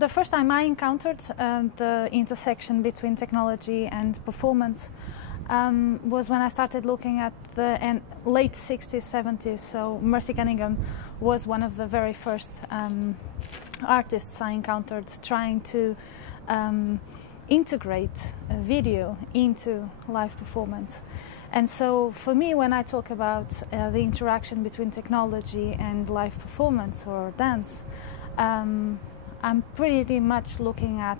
the first time I encountered the intersection between technology and performance was when I started looking at the late 60s, 70s. So Mercy Cunningham was one of the very first artists I encountered trying to integrate video into live performance. And so for me, when I talk about the interaction between technology and live performance or dance, I'm pretty much looking at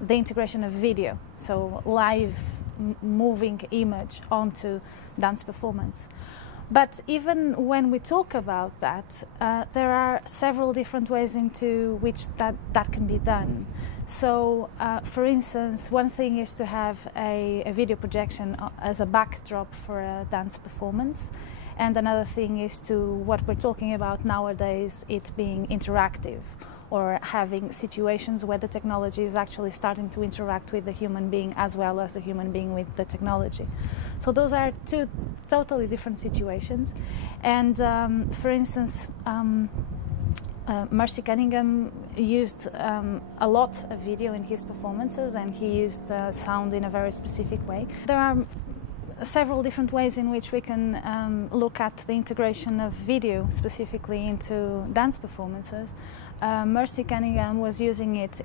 the integration of video, so live moving image onto dance performance. But even when we talk about that, there are several different ways into which that can be done. So, for instance, one thing is to have a video projection as a backdrop for a dance performance. And another thing is to what we're talking about nowadays, it being interactive, or having situations where the technology is actually starting to interact with the human being as well as the human being with the technology. So those are two totally different situations. And for instance, Mercy Cunningham used a lot of video in his performances, and he used sound in a very specific way. There are several different ways in which we can look at the integration of video specifically into dance performances. Mercy Cunningham was using it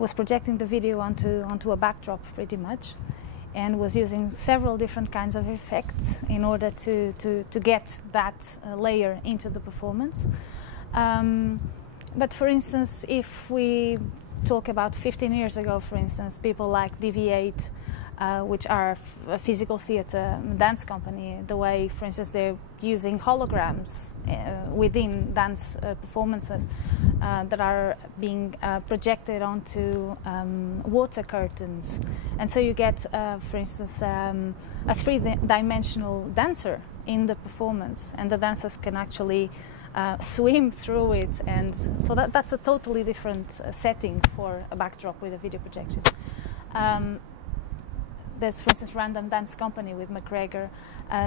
was projecting the video onto a backdrop pretty much, and was using several different kinds of effects in order to get that layer into the performance. But for instance, if we talk about 15 years ago, for instance, people like DV8, which are a physical theatre dance company, the way, for instance, they're using holograms within dance performances that are being projected onto water curtains. And so you get, for instance, a three-dimensional dancer in the performance, and the dancers can actually swim through it, and so that's a totally different setting for a backdrop with a video projection. There's, for instance, Random Dance Company with McGregor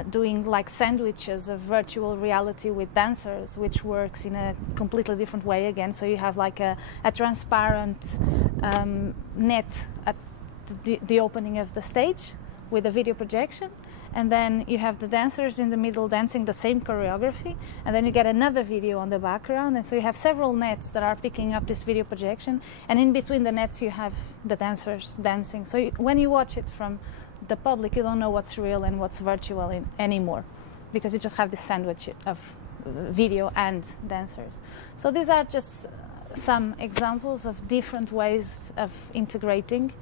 doing like sandwiches of virtual reality with dancers, which works in a completely different way again. So you have like a transparent net at the opening of the stage with a video projection, and then you have the dancers in the middle dancing the same choreography, and then you get another video on the background, and so you have several nets that are picking up this video projection, and in between the nets you have the dancers dancing. So when you watch it from the public, you don't know what's real and what's virtual anymore, because you just have this sandwich of video and dancers. So these are just some examples of different ways of integrating.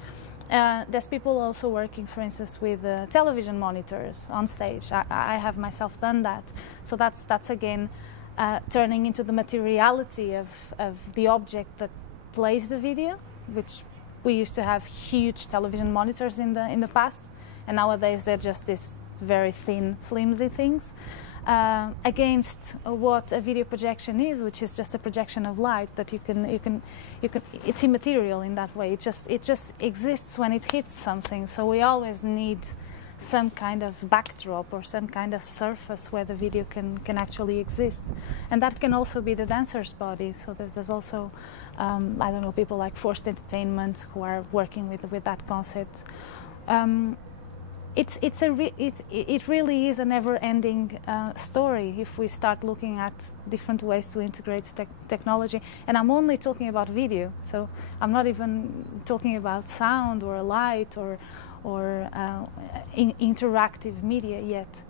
There's people also working, for instance, with television monitors on stage. I have myself done that. So that's again turning into the materiality of the object that plays the video, which we used to have huge television monitors in the past, and nowadays they're just these very thin, flimsy things. Against what a video projection is, which is just a projection of light that you can it's immaterial in that way. It just exists when it hits something. So we always need some kind of backdrop or some kind of surface where the video can actually exist, and that can also be the dancer's body. So there's also I don't know, people like Forced Entertainment who are working with that concept. It really is a never-ending story if we start looking at different ways to integrate technology. And I'm only talking about video, so I'm not even talking about sound or light or interactive media yet.